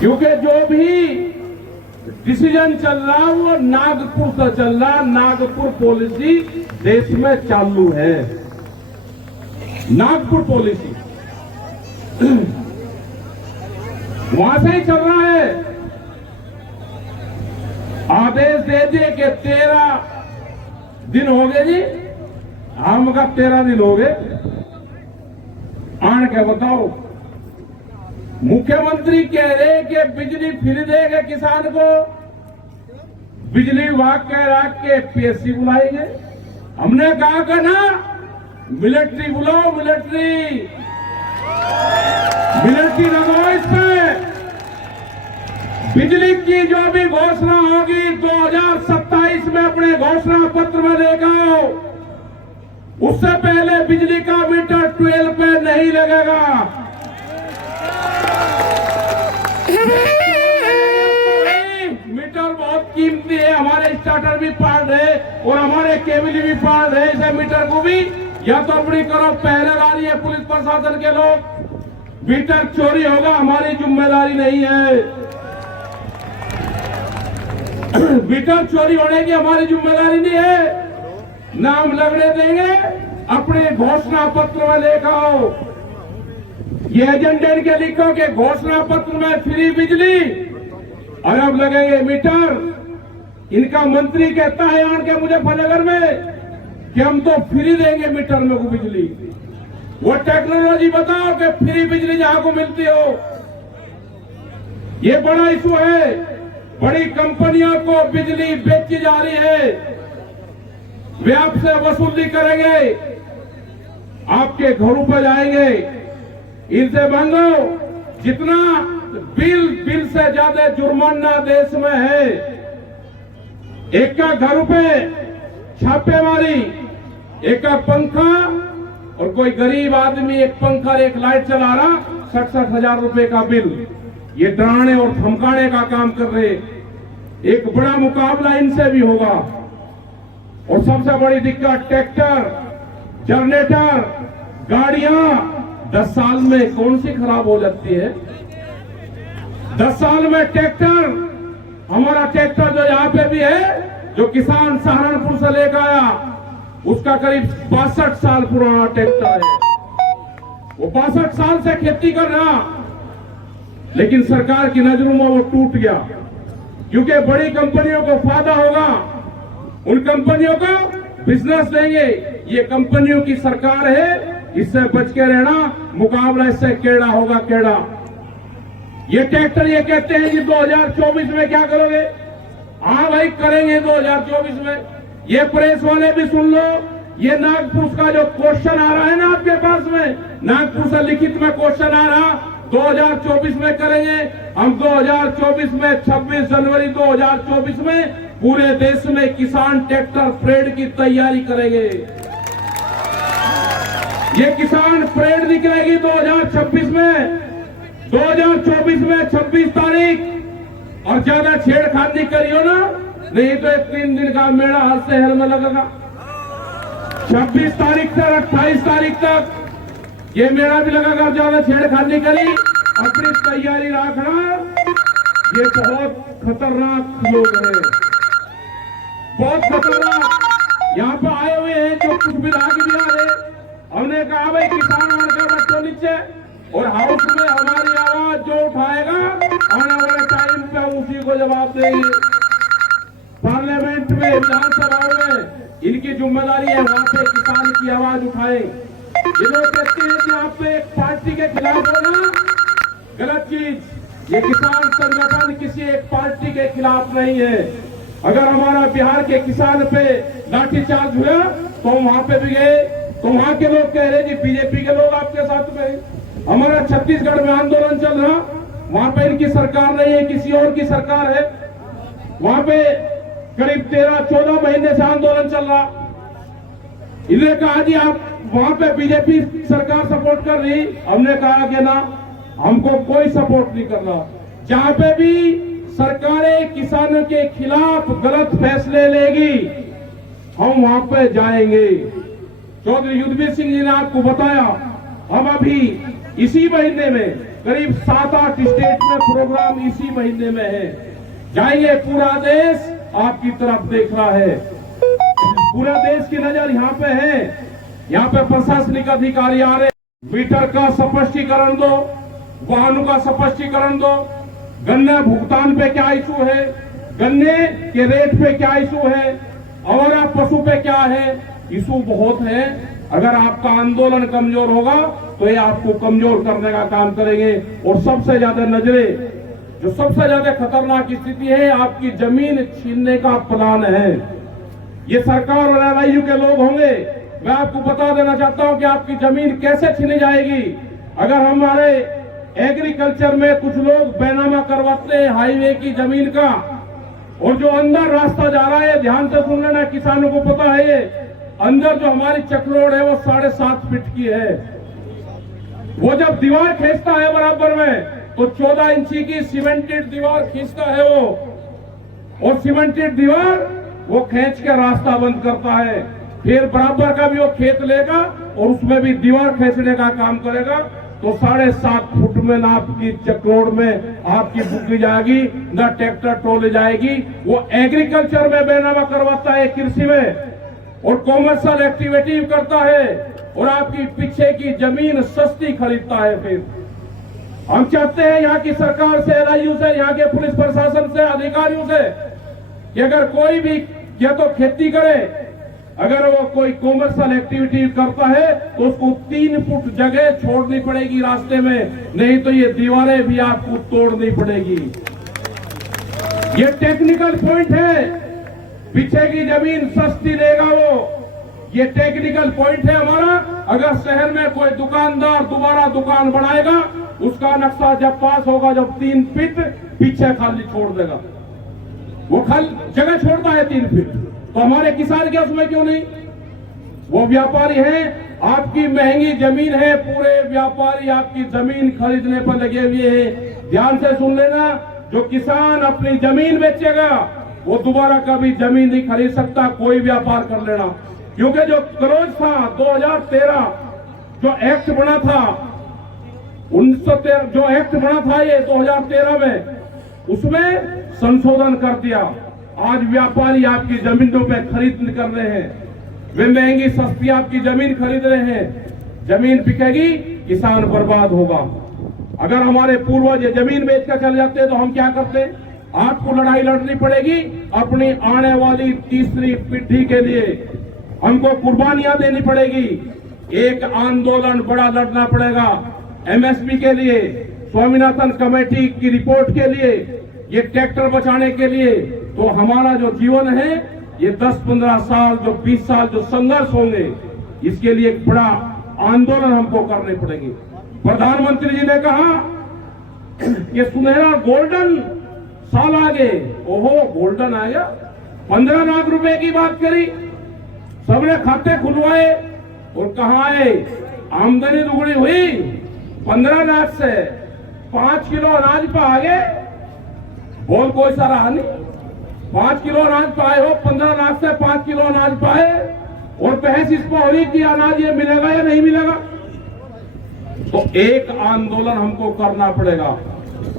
क्योंकि जो भी डिसीजन चल रहा वो नागपुर से चल रहा। नागपुर पॉलिसी देश में चालू है, नागपुर पॉलिसी वहां से ही चल रहा है। आदेश दे दिए कि 13 दिन हो गए जी, हम का 13 दिन हो गए। आन के बताओ, मुख्यमंत्री कह रहे कि बिजली फ्री देंगे किसान को, बिजली विभाग कह रहा के पीएससी बुलाएंगे। हमने कहा कि ना, मिलिट्री बुलाओ, मिलिट्री लगाओ इस पे। बिजली की जो भी घोषणा होगी 2027 में अपने घोषणा पत्र में देगा। उससे पहले बिजली का मीटर 12 पे नहीं लगेगा। मीटर बहुत कीमती है, हमारे स्टार्टर भी पाल रहे और हमारे केबल भी पाल रहे। इसे मीटर को भी या तो अपनी करो, पहरेदारी है पुलिस प्रशासन के लोग। मीटर चोरी होगा, हमारी जिम्मेदारी नहीं है। मीटर चोरी होने की हमारी जिम्मेदारी नहीं है। नाम लगने देंगे, अपने घोषणा पत्र में लिखाओ। ये एजेंडे के लिखो कि घोषणा पत्र में फ्री बिजली और अब लगेंगे मीटर। इनका मंत्री कहता है आन के मुजफ्फरनगर में कि हम तो फ्री देंगे मीटर में को बिजली। वो टेक्नोलॉजी बताओ कि फ्री बिजली जहां को मिलती हो। ये बड़ा इशू है। बड़ी कंपनियों को बिजली बेची जा रही है, वे आपसे वसूली करेंगे, आपके घरों पर जाएंगे, इनसे मांगो। जितना बिल से ज्यादा जुर्माना देश में है। एक का घर पे छापेमारी, एक का पंखा, और कोई गरीब आदमी एक पंखा और एक लाइट चला रहा, 60-60 हजार रुपए का बिल। ये डराने और धमकाने का काम कर रहे। एक बड़ा मुकाबला इनसे भी होगा। और सबसे बड़ी दिक्कत ट्रैक्टर, जनरेटर, गाड़ियां 10 साल में कौन सी खराब हो जाती है? 10 साल में ट्रैक्टर, हमारा ट्रैक्टर जो यहाँ पे भी है, जो किसान सहारनपुर से लेकर आया, उसका करीब 62 साल पुराना ट्रैक्टर है। वो 62 साल से खेती कर रहा, लेकिन सरकार की नजरों में वो टूट गया। क्योंकि बड़ी कंपनियों को फायदा होगा, उन कंपनियों को बिजनेस देंगे। ये कंपनियों की सरकार है, इससे बच के रहना। मुकाबला इससे केड़ा होगा, केड़ा। ये ट्रैक्टर ये कहते हैं कि 2024 में क्या करोगे? हाँ भाई, करेंगे 2024 में। ये प्रेस वाले भी सुन लो, ये नागपुर का जो क्वेश्चन आ रहा है ना आपके पास में, नागपुर से लिखित में क्वेश्चन आ रहा, 2024 में करेंगे हम। 2024 में 26 जनवरी 2024 में पूरे देश में किसान ट्रैक्टर परेड की तैयारी करेंगे। ये किसान परेड निकलेगी 2026 में। 2024 में 26 तारीख, और ज्यादा छेड़खानी करियो ना, नहीं तो 3 दिन का मेला हाथ से हेल में लगेगा। 26 तारीख से 28 तारीख तक ये मेला भी लगेगा। ज्यादा छेड़खानी करी, अपनी तैयारी रखना। ये बहुत खतरनाक लोग हैं, बहुत खतरनाक। यहाँ पे आए हुए हैं जो कुछ विधायक भी आ रहे। हमने कहा भाई किसान का बच्चों नीचे, और हाउस में हमारी आवाज जो उठाएगा आने वाले टाइम पे उसी को जवाब देंगे। पार्लियामेंट में, विधानसभा में इनकी जिम्मेदारी है, वहां पे किसान की आवाज उठाए। ये लोग कहते हैं कि आप एक पार्टी के खिलाफ हो ना, गलत चीज। ये किसान संगठन किसी एक पार्टी के खिलाफ नहीं है। अगर हमारा बिहार के किसान पे लाठीचार्ज हुआ तो वहां पे भी गए, तो वहां के लोग कह रहे जी बीजेपी के लोग आपके साथ में। हमारा छत्तीसगढ़ में आंदोलन चल रहा, वहां पे इनकी सरकार नहीं है, किसी और की सरकार है। वहां पे करीब 13-14 महीने से आंदोलन चल रहा। इन्हें कहा जी आप वहां पे बीजेपी सरकार सपोर्ट कर रही। हमने कहा कि ना, हमको कोई सपोर्ट नहीं कर रहा। जहां पे भी सरकारें किसानों के खिलाफ गलत फैसले लेगी, हम वहां पे जाएंगे। चौधरी युद्धवीर सिंह जी ने आपको बताया, हम अभी इसी महीने में करीब 7-8 स्टेट में प्रोग्राम इसी महीने में है। जाइए, पूरा देश आपकी तरफ देख रहा है, पूरा देश की नजर यहाँ पे है। यहाँ पे प्रशासनिक अधिकारी आ रहे, मीटर का स्पष्टीकरण दो, वाहनों का स्पष्टीकरण दो, गन्ना भुगतान पे क्या इशू है, गन्ने के रेट पे क्या इशू है, आवारा पशु पे क्या है, इशू बहुत है। अगर आपका आंदोलन कमजोर होगा तो ये आपको कमजोर करने का काम करेंगे। और सबसे ज्यादा नजरें, जो सबसे ज्यादा खतरनाक स्थिति है, आपकी जमीन छीनने का प्लान है। ये सरकार और एलआईयू के लोग होंगे। मैं आपको बता देना चाहता हूं कि आपकी जमीन कैसे छीनी जाएगी। अगर हमारे एग्रीकल्चर में कुछ लोग बैनामा करवाते हैं हाईवे की जमीन का, और जो अंदर रास्ता जा रहा है, ध्यान से सुन लेना, किसानों को पता है, ये अंदर जो हमारी चक्रोड है वो 7.5 फीट की है। वो जब दीवार खींचता है बराबर में, तो 14 इंची की सीमेंटेड दीवार खींचता है वो, और सीमेंटेड दीवार वो खींच के रास्ता बंद करता है। फिर बराबर का भी वो खेत लेगा और उसमें भी दीवार खींचने का काम करेगा। तो 7.5 फुट में ना आपकी चक्रोड में आपकी बुकी जाएगी, ना ट्रैक्टर ट्रॉली जाएगी। वो एग्रीकल्चर में बैनामा करवाता है, कृषि में, और कॉमर्शियल एक्टिविटी करता है, और आपकी पीछे की जमीन सस्ती खरीदता है। फिर हम चाहते हैं यहाँ की सरकार से, एलआईयू से, यहाँ के पुलिस प्रशासन से, अधिकारियों से, कि अगर कोई भी या तो खेती करे, अगर वो कोई कॉमर्शियल एक्टिविटी करता है तो उसको 3 फुट जगह छोड़नी पड़ेगी रास्ते में, नहीं तो ये दीवारें भी आपको तोड़नी पड़ेगी। ये टेक्निकल पॉइंट है, पीछे की जमीन सस्ती लेगा वो, ये टेक्निकल पॉइंट है हमारा। अगर शहर में कोई दुकानदार दोबारा दुकान बनाएगा, उसका नक्शा जब पास होगा, जब 3 फीट पीछे खाली छोड़ देगा, वो खाली जगह छोड़ता है 3 फीट, तो हमारे किसान के उसमें क्यों नहीं? वो व्यापारी हैं, आपकी महंगी जमीन है, पूरे व्यापारी आपकी जमीन खरीदने पर लगे हुए हैं। ध्यान से सुन लेना, जो किसान अपनी जमीन बेचेगा वो दोबारा कभी जमीन नहीं खरीद सकता, कोई व्यापार कर लेना। क्योंकि जो क्लोज था 2013 जो एक्ट बना था, 1913 जो एक्ट बना था ये 2013 में, उसमें संशोधन कर दिया। आज व्यापारी आपकी जमीनों पे खरीद कर रहे हैं, वे महंगी सस्ती आपकी जमीन खरीद रहे हैं। जमीन बिकेगी, किसान बर्बाद होगा। अगर हमारे पूर्वज ये जमीन बेचकर चले जाते तो हम क्या करते? आपको लड़ाई लड़नी पड़ेगी अपनी आने वाली तीसरी पीढ़ी के लिए, हमको कुर्बानियां देनी पड़ेगी। एक आंदोलन बड़ा लड़ना पड़ेगा एमएसपी के लिए, स्वामीनाथन कमेटी की रिपोर्ट के लिए, ये ट्रैक्टर बचाने के लिए। तो हमारा जो जीवन है, ये 10-15 साल, जो 20 साल जो संघर्ष होंगे, इसके लिए एक बड़ा आंदोलन हमको करने पड़ेंगे। प्रधानमंत्री जी ने कहा ये सुनहरा गोल्डन साल आगे, ओहो गोल्डन आ गया। 15 लाख रुपए की बात करी, सबने खाते खुलवाए, और कहा है आमदनी दुगनी हुई 15 लाख से 5 किलो अनाज पे आगे, बोल कोई सा रहा नहीं। 5 किलो अनाज पाए हो, 15 लाख से 5 किलो अनाज पाए, और बहस इस पर हो रही कि अनाज ये मिलेगा या नहीं मिलेगा। तो एक आंदोलन हमको करना पड़ेगा।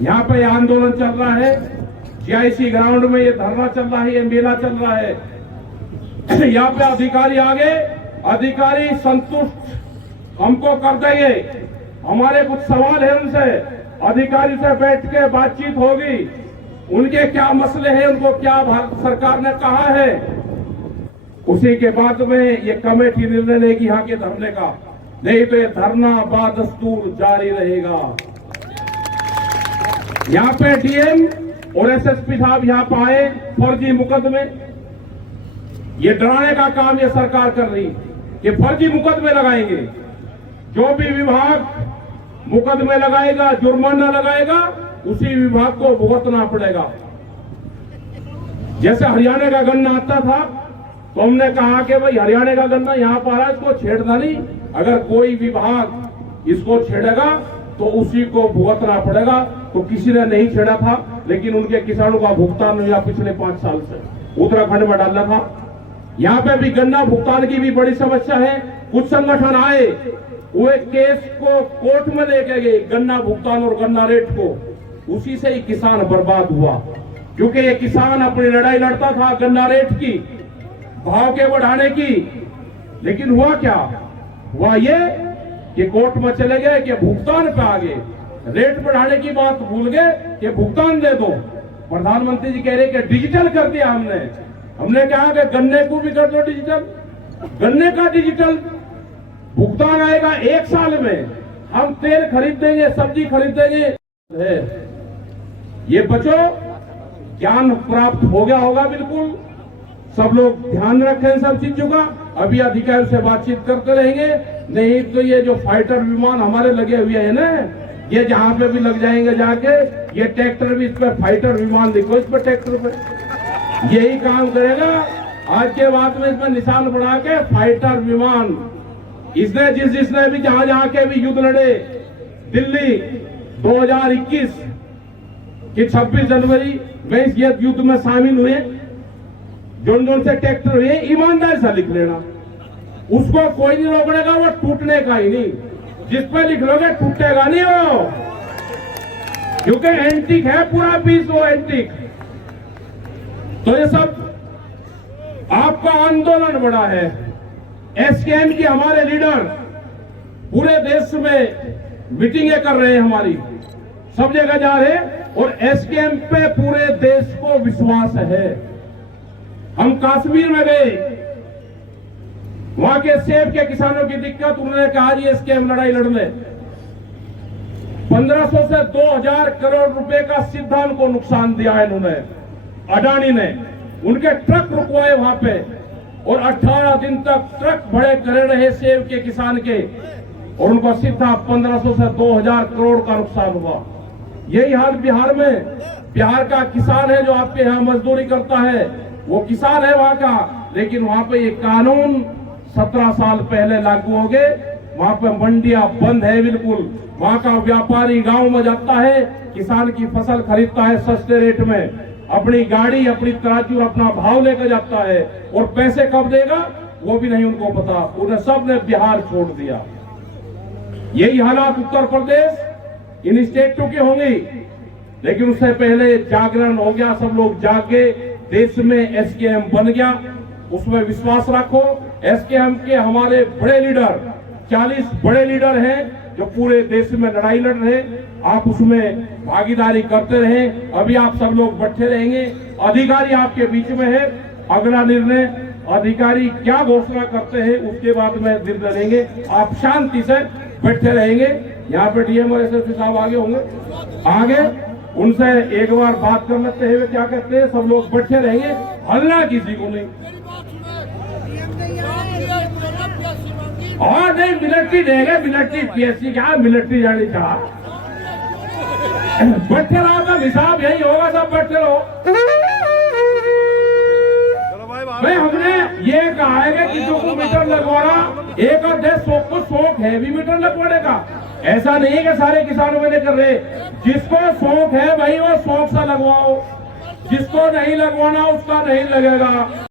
यहाँ पे आंदोलन चल रहा है, जीआईसी ग्राउंड में ये धरना चल रहा है, ये मेला चल रहा है। यहाँ पे अधिकारी आगे, अधिकारी संतुष्ट हमको कर देंगे। हमारे कुछ सवाल है उनसे, अधिकारी से बैठ के बातचीत होगी, उनके क्या मसले हैं, उनको क्या भारत सरकार ने कहा है, उसी के बाद में ये कमेटी निर्णय लेगी यहाँ के धरने का। नहीं तो ये धरना बादस्तूर जारी रहेगा। यहाँ पे डीएम और एसएसपी साहब यहाँ पे आए फर्जी मुकदमे, ये डराने का काम ये सरकार कर रही, ये फर्जी मुकदमे लगाएंगे। जो भी विभाग मुकदमे लगाएगा, जुर्माना लगाएगा, उसी विभाग को भुगतना पड़ेगा। जैसे हरियाणा का गन्ना आता था, तो हमने कहा कि भाई हरियाणा का गन्ना यहाँ पर आ रहा है, इसको छेड़ना नहीं। अगर कोई विभाग इसको छेड़ेगा तो उसी को भुगतना पड़ेगा। तो किसी ने नहीं छेड़ा था, लेकिन उनके किसानों का भुगतान हुआ पिछले 5 साल से, उत्तराखंड में डालना था। यहाँ पे भी गन्ना भुगतान की भी बड़ी समस्या है। कुछ संगठन आए, वो एक केस को कोर्ट में लेके गए, गन्ना भुगतान और गन्ना रेट को, उसी से ही किसान बर्बाद हुआ। क्योंकि ये किसान अपनी लड़ाई लड़ता था गन्ना रेट की, भाव के बढ़ाने की, लेकिन हुआ क्या? हुआ ये कि कोर्ट में चले गए कि भुगतान पे आ गए, रेट बढ़ाने की बात भूल गए कि भुगतान दे दो। प्रधानमंत्री जी कह रहे कि डिजिटल कर दिया हमने कहा कि गन्ने को भी कर दो डिजिटल, गन्ने का डिजिटल भुगतान आएगा 1 साल में, हम तेल खरीदेंगे, सब्जी खरीदेंगे। ये बच्चों ज्ञान प्राप्त हो गया होगा, बिल्कुल सब लोग ध्यान रखें सब चीजों का। अभी अधिकारियों से बातचीत करते रहेंगे, नहीं तो ये जो फाइटर विमान हमारे लगे हुए हैं ना, ये जहां पे भी लग जाएंगे जाके, ये ट्रैक्टर भी इस पर फाइटर विमान लिखो, इस पर ट्रैक्टर पे यही काम करेगा। आज के बाद में इसमें निशान बना के फाइटर विमान, इसने जिसने भी जहां के भी युद्ध लड़े, दिल्ली 2021 की 26 जनवरी में इस युद्ध में शामिल हुए, जोन से ट्रैक्टर हुए, ईमानदार से लिख लेना, उसको कोई नहीं रोकनेगा, वो टूटने का ही नहीं। जिस पे लिख लोगे टूटेगा नहीं वो, क्योंकि एंटीक है पूरा पीस, वो एंटीक। तो ये सब आपका आंदोलन बड़ा है। एसकेएम की हमारे लीडर पूरे देश में मीटिंगें कर रहे हैं, हमारी सब जगह जा रहे हैं, और एसकेएम पे पूरे देश को विश्वास है। हम कश्मीर में गए, वहां के सेब के किसानों की दिक्कत, उन्होंने कहा जी एसकेएम लड़ाई लड़ने 1500 से 2000 करोड़ रुपए का सीधा उनको नुकसान दिया है इन्होंने, अडानी ने। उनके ट्रक रुकवाए वहां पे, और 18 दिन तक ट्रक भरे करे रहे सेब के किसान के, और उनको सीधा 1500 से 2000 करोड़ का नुकसान हुआ। यही हाल बिहार में, बिहार का किसान है जो आपके यहाँ मजदूरी करता है, वो किसान है वहां का, लेकिन वहां पे ये कानून 17 साल पहले लागू हो गए। वहां पे मंडियां बंद है बिल्कुल, वहां का व्यापारी गांव में जाता है, किसान की फसल खरीदता है सस्ते रेट में, अपनी गाड़ी, अपनी तराजू, अपना भाव लेकर जाता है, और पैसे कब देगा वो भी नहीं उनको पता। उन्हें सब ने बिहार छोड़ दिया। यही हालात उत्तर प्रदेश इन स्टेटों के होंगे, लेकिन उससे पहले जागरण हो गया, सब लोग जागे, देश में एसकेएम बन गया। उसमें विश्वास रखो। एसकेएम के हमारे बड़े लीडर, 40 बड़े लीडर हैं जो पूरे देश में लड़ाई लड़ रहे हैं, आप उसमें भागीदारी करते रहें। अभी आप सब लोग बैठे रहेंगे, अधिकारी आपके बीच में है, अगला निर्णय अधिकारी क्या घोषणा करते हैं उसके बाद में निर्णय लेंगे। आप शांति से बैठे रहेंगे। यहाँ पे डीएम और एसएसपी साहब आगे होंगे, आगे उनसे एक बार बात कर लेते हैं, वे क्या कहते हैं। सब लोग बैठे रहेंगे, हल्ला किसी को नहीं। और नहीं मिलिट्री देंगे, मिलिट्री पीएससी क्या, मिलिट्री जानी चाह, बैठे रहो का हिसाब यही होगा, सब बैठे रहो। भाई हमने ये कहा है कि किसी को मीटर लगवाना, एक और देश को शौक है भी मीटर लगवाने का, ऐसा नहीं है कि सारे किसानों में नहीं कर रहे। जिसको शौक है भाई वो शौक से लगवाओ, जिसको नहीं लगवाना उसका नहीं लगेगा।